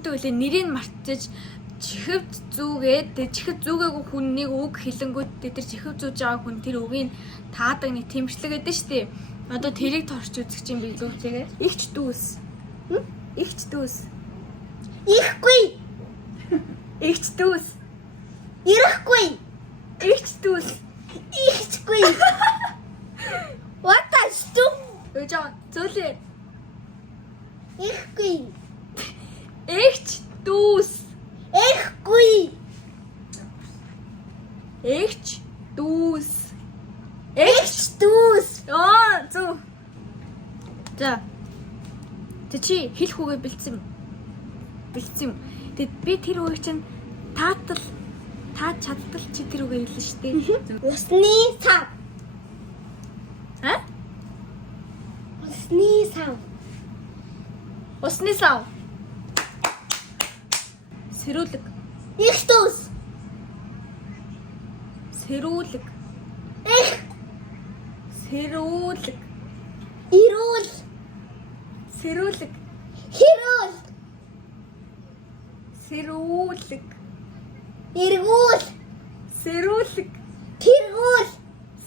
юутай үлээ нэрийг мартчих чихв зүүгээд тэг чихв зүүгээгүй хүннийг үг хэлэнгүүт тэр чихв зүүж байгаа хүн тэр үгийг таадаг нэг тэмцлэг гэдэг штеп. Одоо тэрийг торч үзэх чинь биелүүлцээгээ. Игч дүүс. Игч дүүс. Ихгүй. Игч дүүс. Ирэхгүй. Игч дүүс. Ихчгүй. What a stupid. Өжөө зөөлөө. Ихгүй. Игч дүүс. Ихгүй. Игч дүүс. Игч дүүс. Зү. За. Чи хэлэх үгээ бэлдсэн юм. Бэлдсэн юм. Тэгэд би тэр үгийг чинь та чадтал чи тэр үгээ хэлнэ шүү дээ. Усны сав. А? Усны сав. Усны сав. Сэрүүлэг. Игч дүүс. Сэрүүлэг. Их. Сэрүүлэг. Ирүүл. Сэрүүлэг. Хэрүүл. Сэрүүлэг. Иргүүл. Сэрүүлэг. Тэргүүл.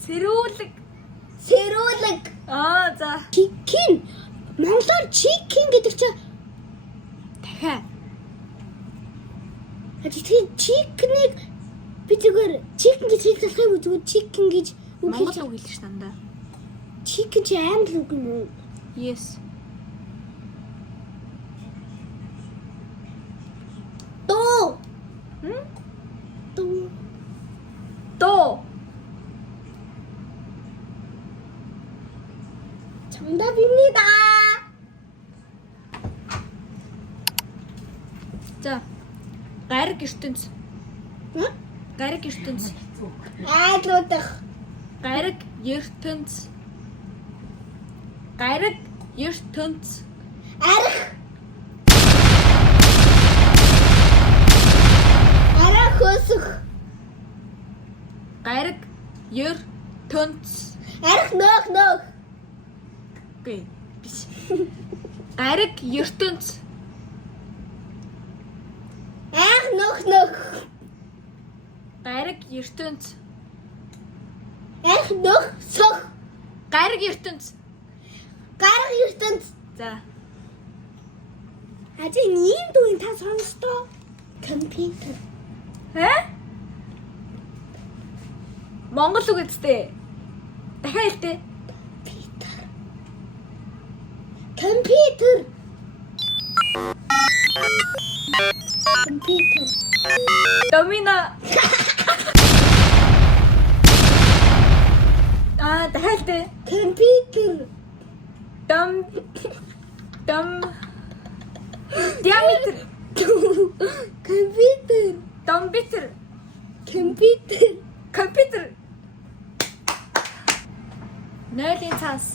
Сэрүүлэг. Сэрүүлэг. За. Chicken. Монголоор chicken гэдэг чинь дахиад. Тэгэхээр chicken-ыг би зүгээр chicken гэж хэлэх юм уу зүгээр chicken гэж Монгол үг хэлж дандаа. Chicken чи англи үг юм уу? Yes. Доо. Доо. Доо. 정답입니다. За. Гариг ертөнц. Хм? Гариг ертөнц. Айлуудах. Гариг ертөнц. Гариг ертөнц. Арх. Арх өсөх. Гариг ертөнц. Арх нөх. Гүй. Биш. Гариг ертөнц. Арх нөх. Гариг ертөнц. Арх нөх сөх. Гариг ертөнц. Гарах ертөнц. За. Ажи ийм дүүн та сонстоо. Компьютер. Монгол үг үстэй. Дахиад хэлдэ. Компьютер. Компьютер. Домино. Дахиад хэлдэ. Компьютер. Диаметр. Компьютер. Домбитер. Компьютер. Компьютер. Нойлын цаас.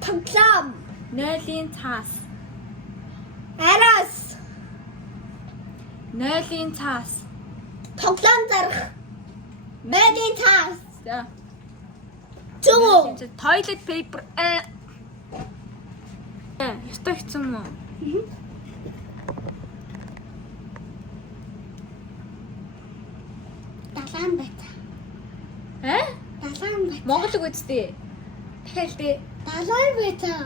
тоглоом. Нойлын цаас. Араас. Нойлын цаас. тоглоом зарах. Нойлын цаас. За. Зүг. Toilet paper. Ястай хэцүү юм уу? Далайн байцаа. Далайн байцаа. Монгол үг үстэй. Дахиад хэлдэ. Далайн байцаа.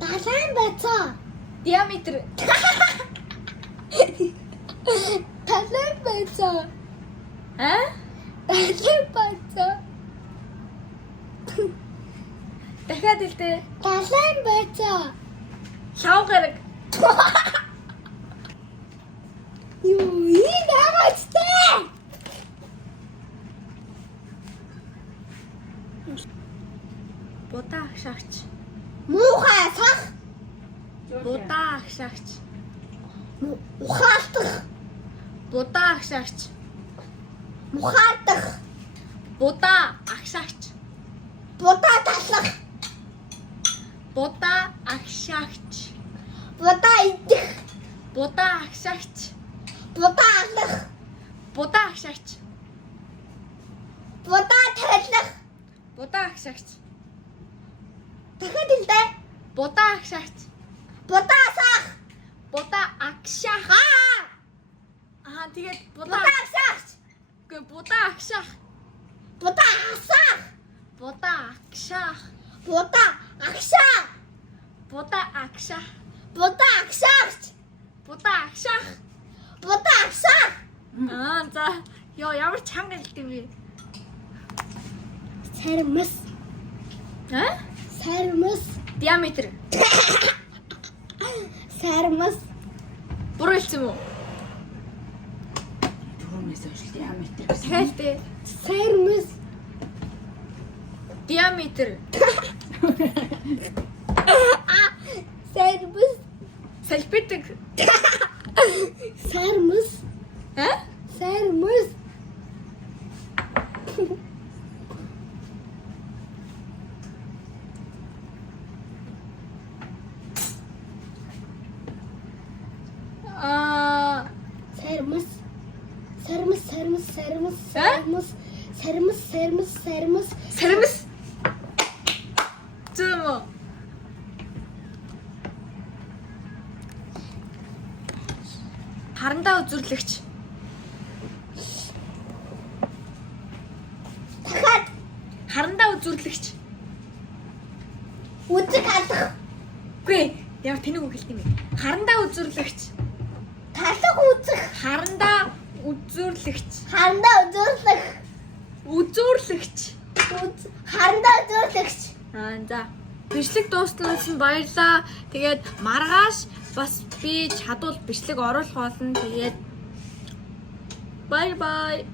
Далайн байцаа. Диаметр. Далайн байцаа. Далайн байцаа. Дахиад хэлдэ. Далайн байцаа. Лав гараг. Юу ийм агацтай. Будаа агшаагч. Муухай сах. Будаа агшаагч. Ухаалтах. Будаа агшаагч. Мухаалтах. Будаа агшаагч. Будаа таслах. Будаа агшаагч. Будаа идэх. Будаа агшаагч. Будаа алах. Будаа агшаагч. Будаа тарилах. Будаа агшаагч. Дахиад хэлдэ. Будаа агшаагч. Будаа сах. Будаа агшаах. Аа тэгээд Будаа агшаач. Үгүй будаа агшаах. Будаа агшаах. Будаа агшаах. Будаа агшаах. Будаа агшаах. Будаа агшаач. Будаа агшаах. Будаа агшаах. За ямар чанга хэлт юм бэ? Сармас. Сармас. Диаметр. Сармас. Буруу хэлсэн юм уу? Түрүүнээс хойш диаметр Дахиад дээ. Сармас. Диаметр. Сармас. Салбитэг. Сармас. Сармас. Сармас. Сармас, сармас, сармас, сармас. Сармас, сармас, сармас. Сармас. Зүүм үү? Харандаа үзүрлэгч. Дахиад Харандаа үзүрлэгч. үзэг хадах. Үгүй ямар тэнэг үг хэлт юм бэ? Харандаа үзүрлэгч. Талах үзэх. Харандаа үзүрлэгч. Харандаа үзүүлэх. Үзүүрлэгч. Харандаа үзүүлэгч. За. Бичлэг дуустнаас нь баярлаа. Тэгээд маргааш бас би чадвал бичлэг оруулах болно. Тэгээд бай бай.